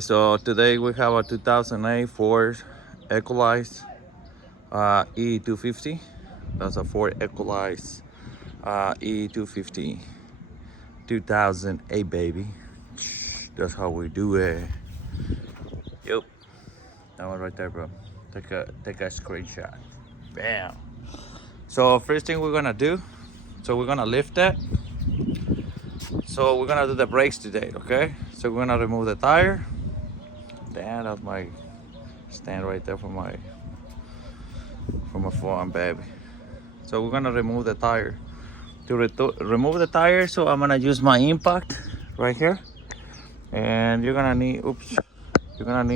So today we have a 2008 Ford Econoline E-250. That's a Ford Econoline E-250 2008, baby. That's how we do it. Yep, that one right there, bro. Take a screenshot. Bam. So first thing we're gonna do, so we're gonna lift that. So we're gonna do the brakes today, okay? So we're gonna remove the tire. Damn, that's my stand right there for my phone, baby. So we're gonna remove the tire. To remove the tire, so I'm gonna use my impact right here, and you're gonna need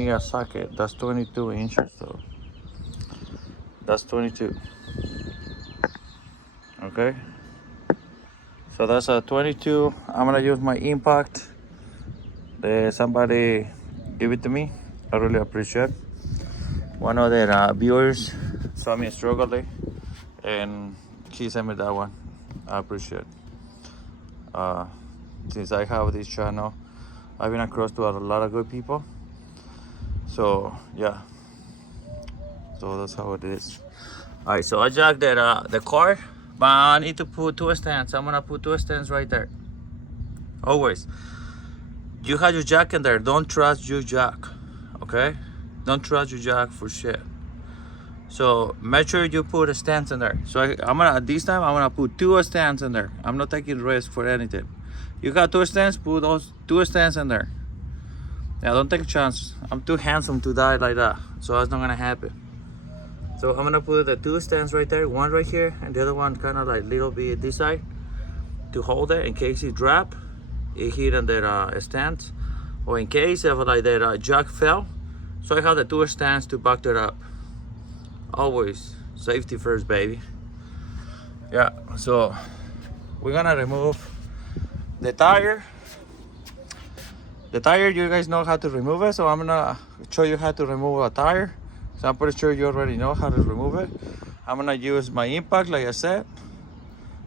a socket. That's 22 inches, so that's 22. Okay, so that's a 22. I'm gonna use my impact. Somebody give it to me. I really appreciate. One of the viewers saw me struggling, and he sent me that one. I appreciate. Since I have this channel, I've been across to a lot of good people. So yeah, so that's how it is. All right, so I jacked the car, but I need to put two stands. I'm gonna put two stands right there. Always, you have your jack in there. Don't trust your jack, okay? Don't trust your jack for shit. So make sure you put a stand in there. So I'm gonna put two stands in there. I'm not taking risk for anything. You got two stands, put those two stands in there. Yeah, don't take a chance. I'm too handsome to die like that, so that's not gonna happen. So I'm gonna put the two stands right there, one right here, and the other one kind of like little bit this side to hold it in case it drop, it hit on the stand, or in case if like that jack fell. So I have the two stands to back that up. Always safety first, baby. Yeah, so we're gonna remove the tire. The tire, you guys know how to remove it, so I'm gonna show you how to remove a tire. So I'm pretty sure you already know how to remove it. I'm gonna use my impact, like I said,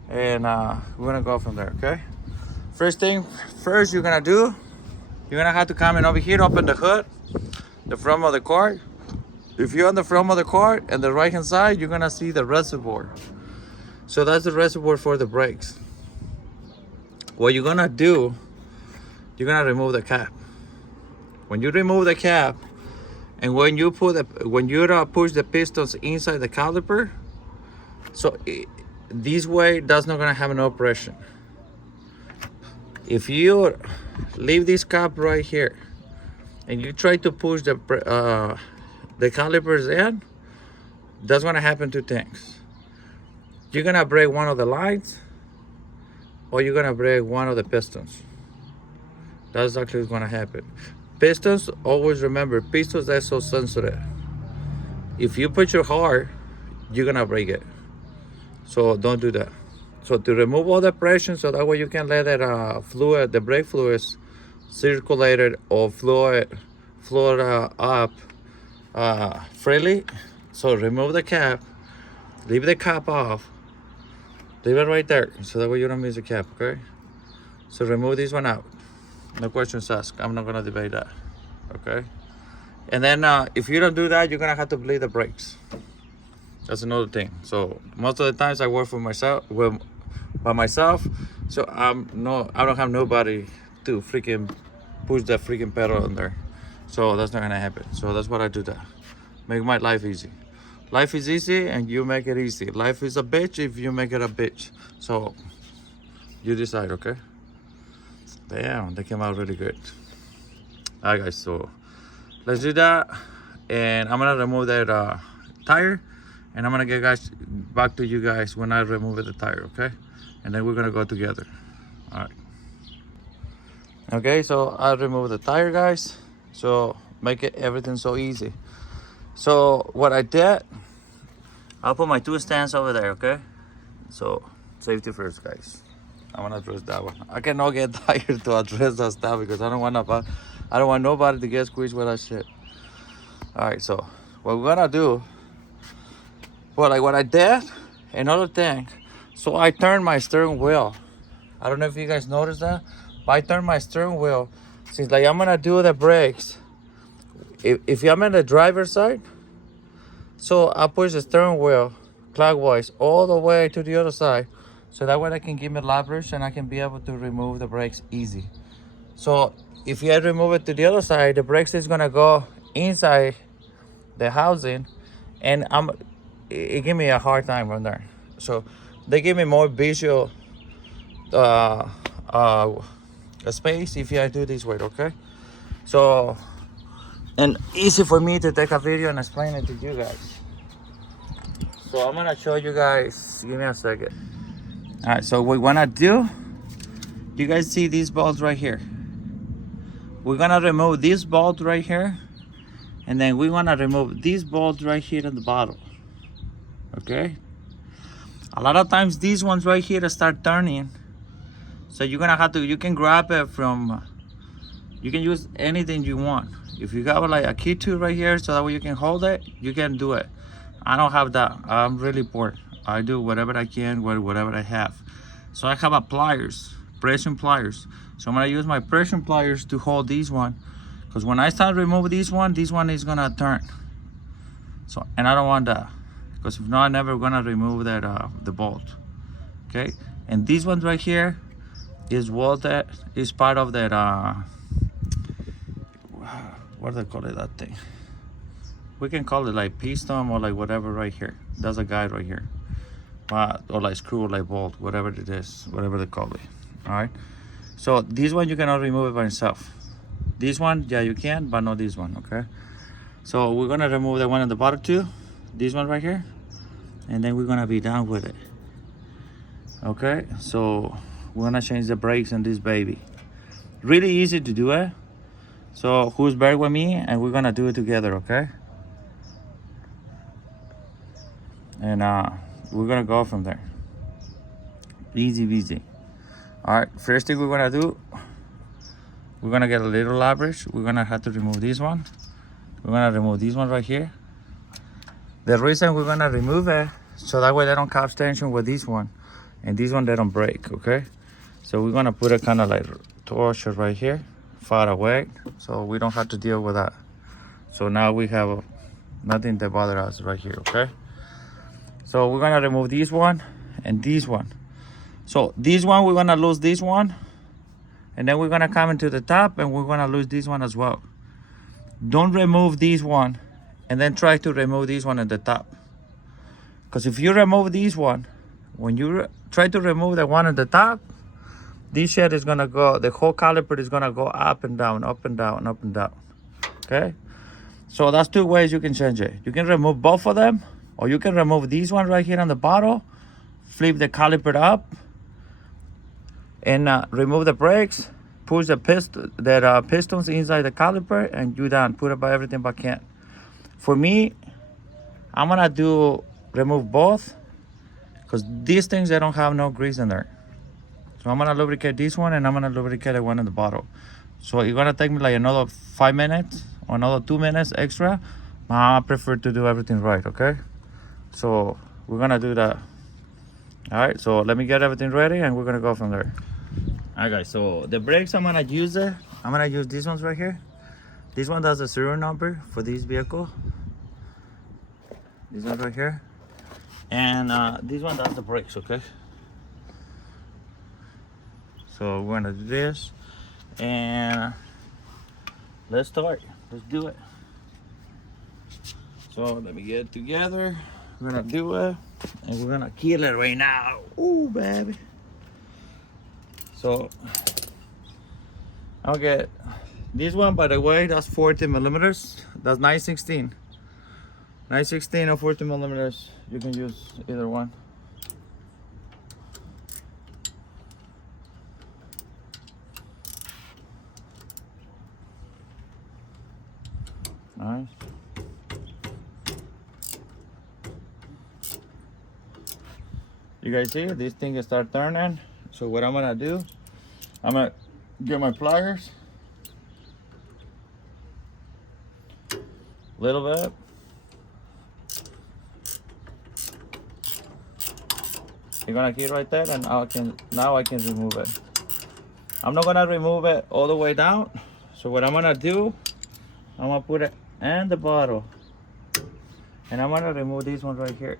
and we're gonna go from there, okay? First thing first, you're gonna have to come in over here, open the hood, the front of the car. If you're on the front of the car and the right hand side, you're gonna see the reservoir. So that's the reservoir for the brakes. What you're gonna do, you're gonna remove the cap. When you remove the cap, and when you push the pistons inside the caliper, so this way that's not gonna have no pressure. If you leave this cap right here and you try to push the calipers in, that's gonna happen two things. You're gonna break one of the lines, or you're gonna break one of the pistons. That's actually what's gonna happen. Pistons, always remember, pistons are so sensitive. If you put your heart, you're gonna break it. So don't do that. So to remove all the pressure, so that way you can let that fluid, the brake fluids, circulate it or flow up freely. So remove the cap, leave the cap off, leave it right there, so that way you don't miss the cap, okay? So remove this one out. No questions asked. I'm not gonna debate that, okay? And then if you don't do that, you're gonna have to bleed the brakes. That's another thing. So most of the times I work by myself, so I don't have nobody to freaking push that freaking pedal in there. So that's not gonna happen. So that's what I do that. Make my life easy. Life is easy and you make it easy. Life is a bitch if you make it a bitch. So you decide, okay? Damn, they came out really good. Alright guys, so let's do that. And I'm gonna remove that tire, and I'm gonna get back to you guys when I remove the tire, okay? And then we're gonna go together. Alright. Okay, so I removed the tire, guys. So make it everything so easy. So what I did, I'll put my two stands over there, okay? So safety first, guys. I want to address that one. I cannot get tired to address that stuff because I don't want nobody to get squeezed with that shit. All right, so what we're gonna do, well, like what I did, another thing. So I turned my steering wheel. I don't know if you guys noticed that, but I turned my steering wheel. Since like I'm gonna do the brakes, if I'm on the driver's side, so I push the steering wheel clockwise all the way to the other side, so that way I can give me leverage and I can be able to remove the brakes easy. So if I remove it to the other side, the brakes is gonna go inside the housing, and it give me a hard time on there. So they give me more visual uh, space if I do this way, okay? So, and easy for me to take a video and explain it to you guys. So I'm gonna show you guys, give me a second. All right, so what we wanna do, you guys see these bolts right here? We're gonna remove this bolt right here, and then we wanna remove this bolt right here at the bottom, okay? A lot of times these ones right here start turning, so you're gonna have to, you can grab it from, you can use anything you want. If you got like a key tool right here, so that way you can hold it, you can do it. I don't have that. I'm really poor. I do whatever I can with whatever I have. So I have a pliers, pressure pliers. So I'm gonna use my pressure pliers to hold this one, because when I start remove this one is gonna turn. So, and I don't want that, because if not, I'm never gonna remove that the bolt. Okay, and this one right here is welded, is part of that what do they call it, that thing? We can call it like piston or like whatever right here. There's a guide right here, or like screw or like bolt, whatever it is, whatever they call it. All right, so this one you cannot remove it by itself. This one, yeah, you can, but not this one. Okay, so we're gonna remove the one in the bottom too, this one right here, and then we're gonna be done with it. Okay, so we're gonna change the brakes on this baby. Really easy to do it. So who's back with me, and we're gonna do it together, okay? And we're gonna go from there. Easy peasy. All right, first thing we're gonna do, we're gonna get a little leverage. We're gonna have to remove this one. We're gonna remove this one right here. The reason we're gonna remove it, so that way they don't cause tension with this one, and this one they don't break, okay? So we're gonna put it kind of like torch right here, far away, so we don't have to deal with that. So now we have nothing to bother us right here, okay? So we're gonna remove this one and this one. So this one, we're gonna lose this one, and then we're gonna come into the top and we're gonna lose this one as well. Don't remove this one and then try to remove this one at the top. Because if you remove this one, when you try to remove the one at the top, this shit is gonna go, the whole caliper is gonna go up and down, up and down, up and down. Okay? So that's two ways you can change it. You can remove both of them, or you can remove this one right here on the bottom, flip the caliper up, and remove the brakes, push the pistons inside the caliper, and you're done. Put about everything back in. For me, I'm gonna remove both, because these things, they don't have no grease in there. So I'm gonna lubricate this one, and I'm gonna lubricate the one in the bottom. So it's gonna take me like another 5 minutes or another 2 minutes extra. I prefer to do everything right, okay? So we're gonna do that. All right, so let me get everything ready and we're gonna go from there. All right, guys, so the brakes I'm gonna use these ones right here. This one does the serial number for this vehicle. This one right here. And this one does the brakes, okay? So we're gonna do this, and let's start. Let's do it. So let me get it together. We're gonna do it, and we're gonna kill it right now. Ooh, baby. So I'll get this one, by the way, that's 40 millimeters. That's 916. 916 or 40 millimeters. You can use either one. Nice. You guys see this thing start turning. So what I'm gonna do, I'm gonna get my pliers, a little bit. You're gonna keep right there, and now I can remove it. I'm not gonna remove it all the way down. So what I'm gonna do, I'm gonna put it and the bottle. And I'm gonna remove this one right here.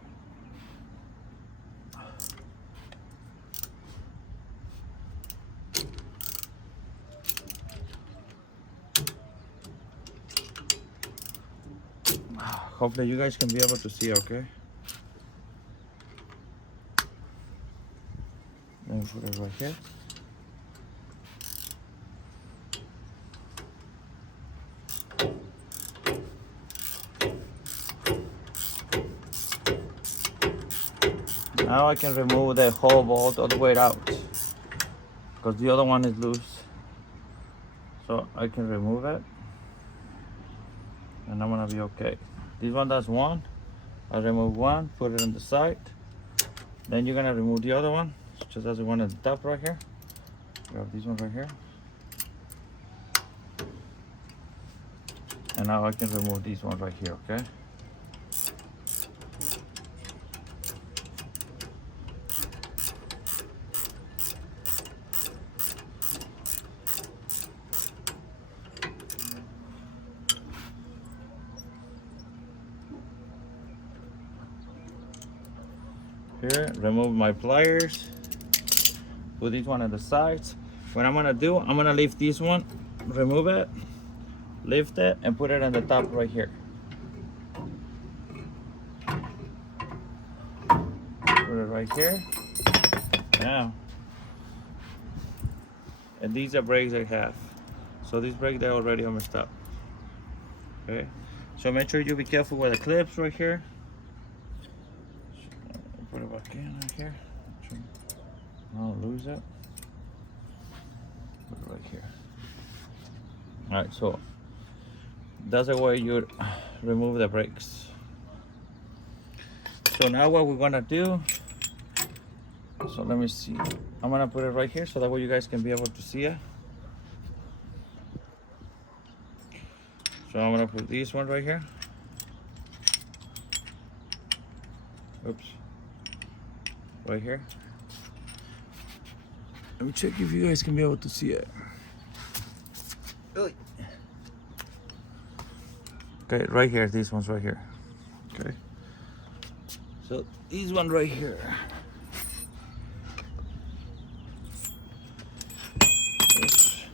Hopefully you guys can be able to see, okay? Let me put it right here. Now I can remove the whole bolt all the way out because the other one is loose. So I can remove it and I'm gonna be okay. This one does one. I remove one, put it on the side. Then you're gonna remove the other one, just as the one at the top right here. Grab this one right here. And now I can remove this one right here, okay? Here, remove my pliers. Put this one at the sides. What I'm gonna do, I'm gonna lift this one, remove it, lift it, and put it on the top right here. Put it right here. Now, and these are brakes I have. So these brakes, they're already on my stop. Okay, so make sure you be careful with the clips right here. Put it back in right here. I'll lose it. Put it right here. All right, so that's the way you remove the brakes. So now what we're gonna do, so let me see. I'm gonna put it right here so that way you guys can be able to see it. So I'm gonna put this one right here. Oops. Right here. Let me check if you guys can be able to see it. Okay, right here, these ones right here. Okay. So these one right here. Oops.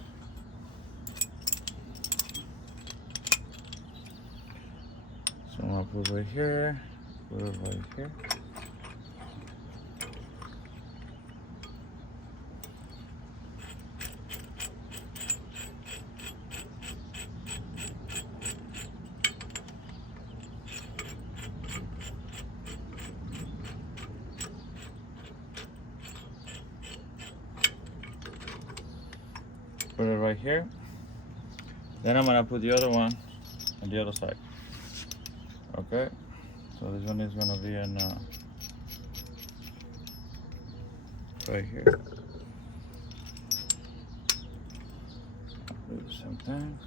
So I'm gonna put it right here, put it right here. Put it right here. Then I'm gonna put the other one on the other side. Okay, so this one is gonna be in right here. Do the same thing.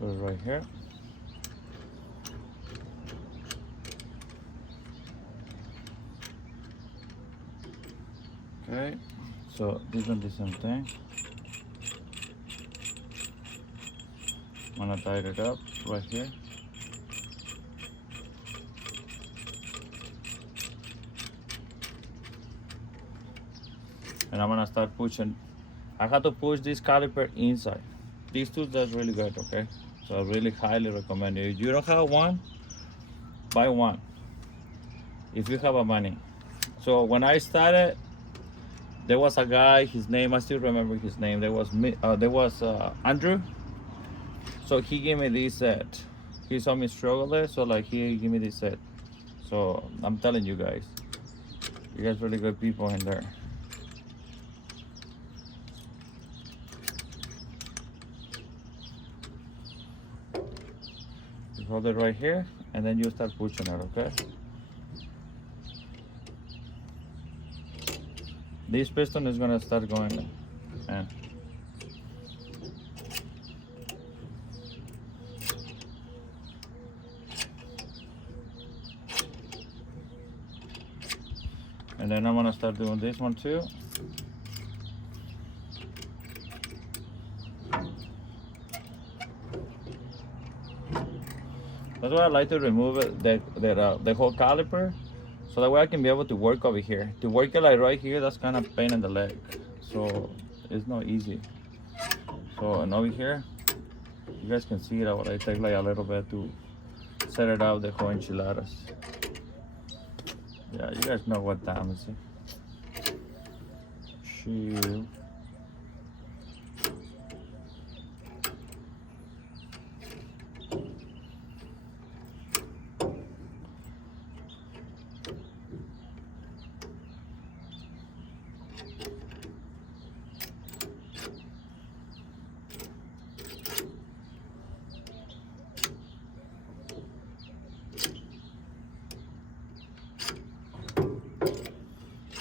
Put it right here. Okay, so this one the same thing. I'm gonna tie it up right here. And I'm gonna start pushing. I have to push this caliper inside. These tools does really good, okay? So I really highly recommend it. If you don't have one, buy one. If you have a money. So when I started, there was a guy, his name, I still remember his name. There was Andrew. So he gave me this set. He saw me struggle there, so like he gave me this set. So I'm telling you guys really good people in there. Hold it right here, and then you start pushing it, okay? this piston is gonna start going, and then I'm gonna start doing this one too. That's why I like to remove it, the whole caliper, so that way I can be able to work over here. To work it like right here, that's kind of pain in the leg, so it's not easy. So, and over here, you guys can see it. I take like a little bit to set it out, the whole enchiladas. Yeah, you guys know what time is it. Chill.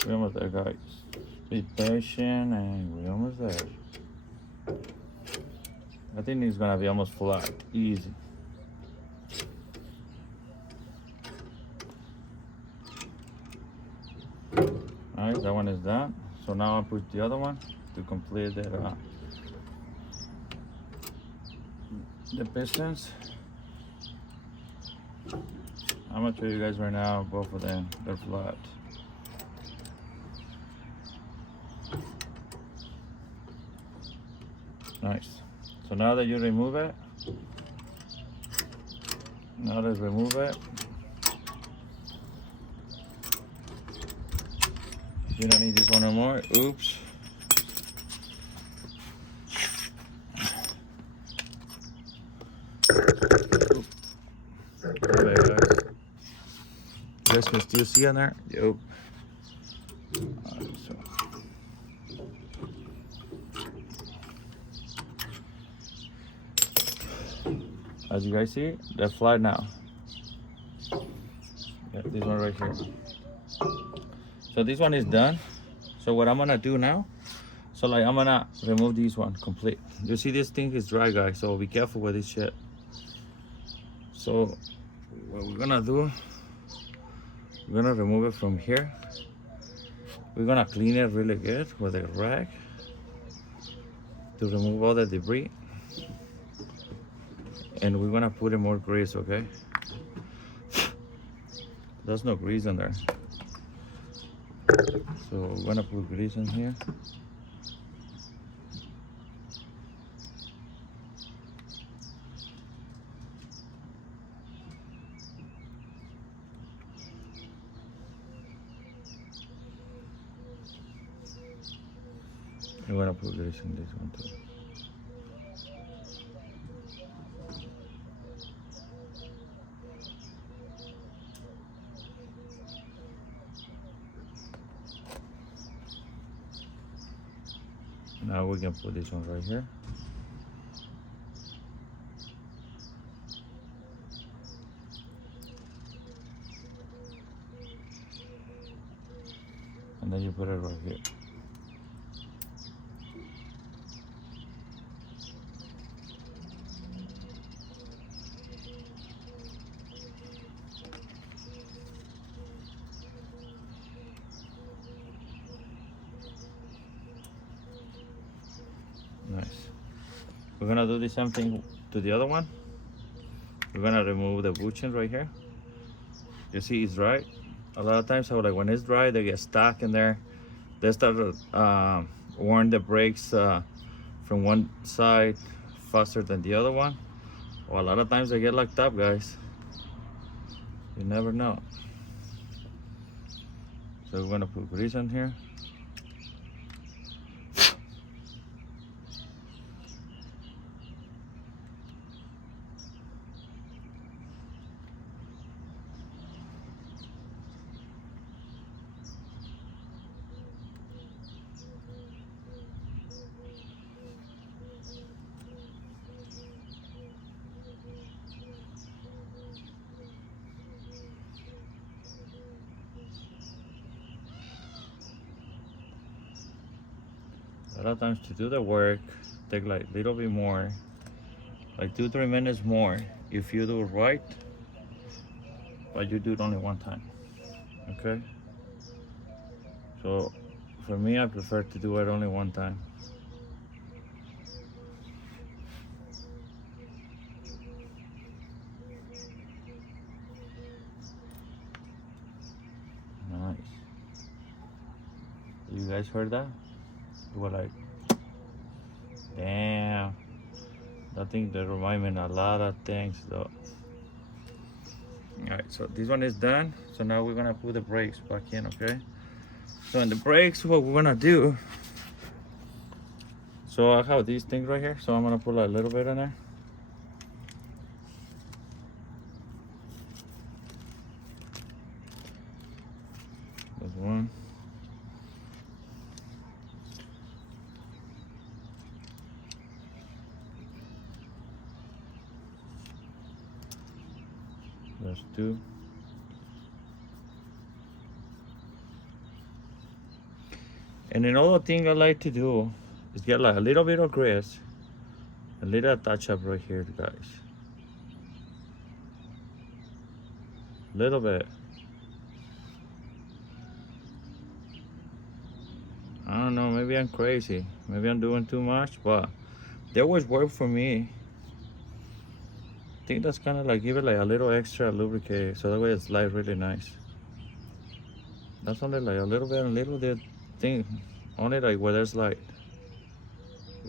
We're almost there, guys. Be patient, and we're almost there. I think it's gonna be almost flat, easy. Alright, that one is done. So now I'll put the other one to complete the pistons. I'm gonna show you guys right now, both of them, they're flat. Nice. So now that you remove it, now let's remove it. You don't need this one anymore. Oops. Okay, guys. You guys can still see on there? Yep. So. As you guys see, they're flat now. Yeah, this one right here. So this one is done. So what I'm gonna do now, so like I'm gonna remove this one complete. You see this thing is dry, guys, so be careful with this shit. So what we're gonna do, we're gonna remove it from here. We're gonna clean it really good with a rag to remove all the debris. And we're gonna put in more grease, okay? There's no grease in there. So we're gonna put grease in here. And we're gonna put grease in this one too. Now we can put this one right here. And then you put it right here. Nice. We're gonna do the same thing to the other one. We're gonna remove the bushing right here. You see it's dry. A lot of times, when it's dry, they get stuck in there. They start wearing the brakes from one side faster than the other one. Or a lot of times they get locked up, guys. You never know. So we're gonna put grease on here. lot of times to do the work, take like a little bit more, like 2-3 minutes more if you do it right, but you do it only one time. Okay? So for me, I prefer to do it only one time. Nice. You guys heard that? You were like, damn. I think that reminds me of a lot of things though. Alright, so this one is done. So now we're gonna put the brakes back in, okay? So in the brakes, what we're gonna do, so I have these things right here, so I'm gonna put a little bit in there. There's one. There's two. And another thing I like to do is get like a little bit of grease, a little touch up right here, guys. Little bit. I don't know, maybe I'm crazy. Maybe I'm doing too much, but they always work for me. I think that's kind of like give it like a little extra lubricate, so that way it's like really nice. That's only like a little bit thing, only like where there's light,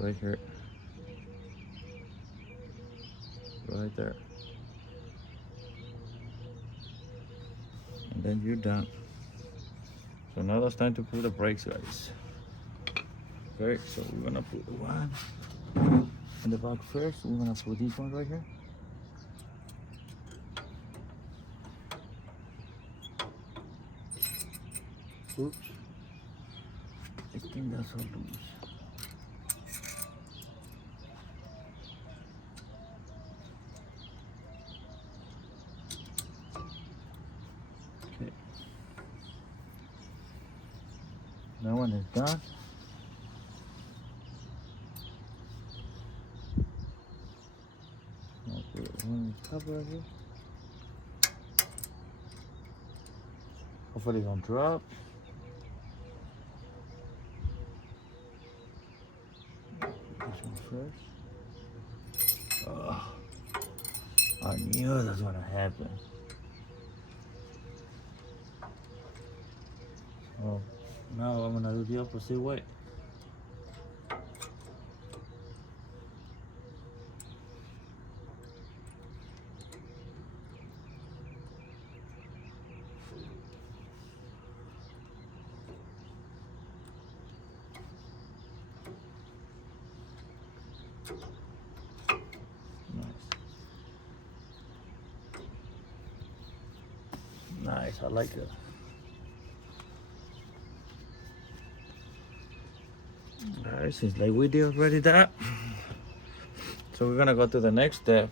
right here, right there, and then you're done. So now it's time to put the brakes, guys. Okay, so we're gonna put the one in the back first. We're gonna put this one right here. Oops. I think that's all loose. Okay. That one is done. I'll put one on top right here. Hopefully it won't drop. First. Oh, I knew that's gonna happen. Oh, now I'm gonna do the opposite way. Nice, I like it. Alright, seems like we did already that. So we're gonna go to the next step.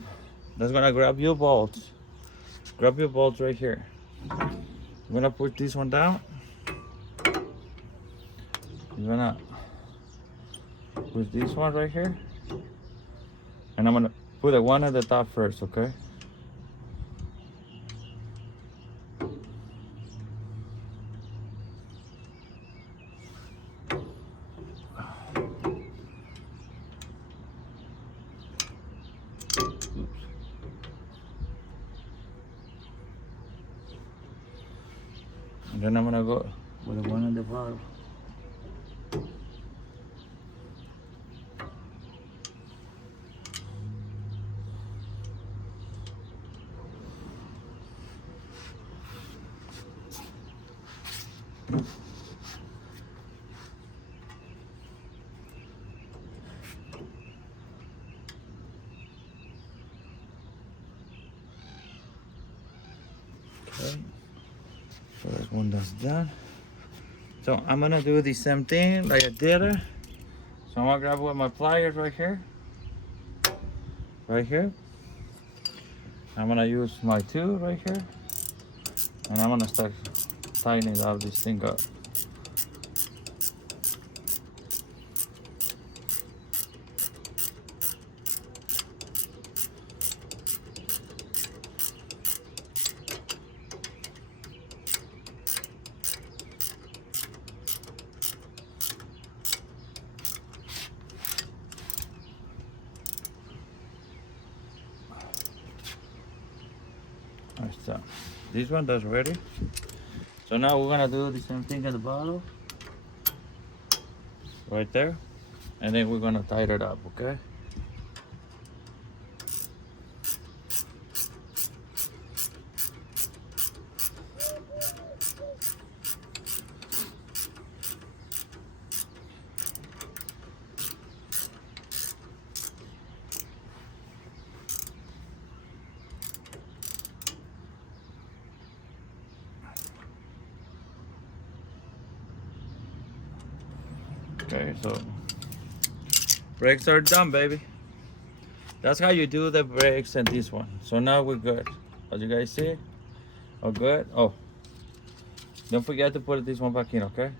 That's gonna grab your bolts. Grab your bolts right here. I'm gonna put this one down. I'm gonna put this one right here. And I'm gonna put the one at the top first, okay? And then I'm gonna go with the one on the bottom. Okay, so there's one that's done. So I'm gonna do the same thing like I did it. So I'm gonna grab with my pliers right here. Right here. I'm gonna use my tool right here. And I'm gonna start tightening all this thing up. This one, that's ready. So now we're gonna do the same thing in the bottle. Right there. And then we're gonna tie it up, okay? Okay, so brakes are done, baby. That's how you do the brakes and this one. So now we're good. As you guys see, oh good. Oh, don't forget to put this one back in, okay?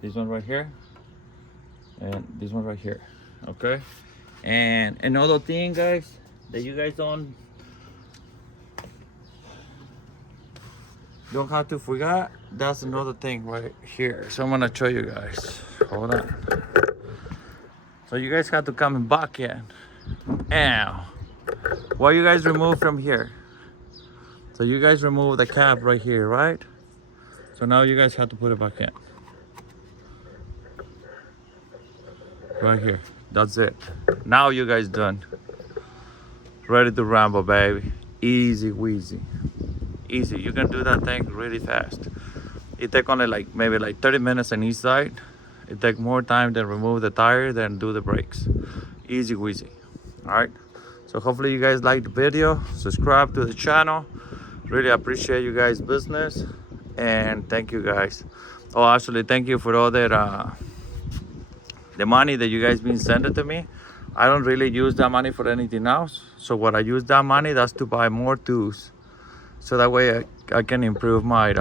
This one right here, and this one right here, okay? And another thing, guys, that you guys don't have to forget, that's another thing right here. So I'm gonna show you guys. Hold on. So you guys have to come back in. Now, what you guys remove from here? So you guys remove the cap right here, right? So now you guys have to put it back in. Right here. That's it. Now you guys done. Ready to ramble, baby. Easy wheezy. Easy. You can do that thing really fast. It take only like maybe like 30 minutes on each side. It take more time than remove the tire than do the brakes. Easy wheezy. Alright. So hopefully you guys like the video. Subscribe to the channel. Really appreciate you guys' business. And thank you guys. Oh, actually thank you for all that the money that you guys been sending to me. I don't really use that money for anything else. So what I use that money, that's to buy more tools. So that way I can improve my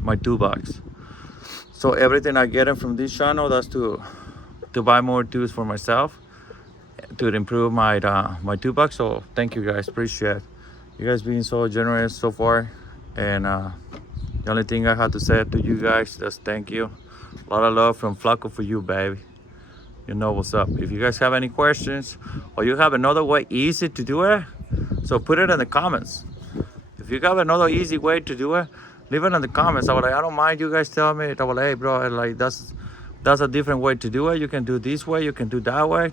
my toolbox. So everything I get from this channel, that's to buy more tools for myself, to improve my my toolbox. So thank you guys, appreciate it. You guys being so generous so far. And the only thing I have to say to you guys is thank you. A lot of love from Flaco for you, baby. You know what's up. If you guys have any questions or you have another way easy to do it, so put it in the comments. If you have another easy way to do it, leave it in the comments. I was like, I don't mind you guys telling me. I was like, hey bro, like that's a different way to do it. You can do this way, you can do that way.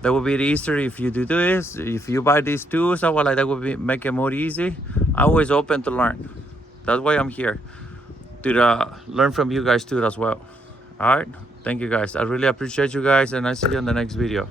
That would be easier if you do this. If you buy these tools, I was like, that would make it more easy. I'm always open to learn. That's why I'm here, to learn from you guys too as well. All right, thank you guys. I really appreciate you guys, and I see you in the next video.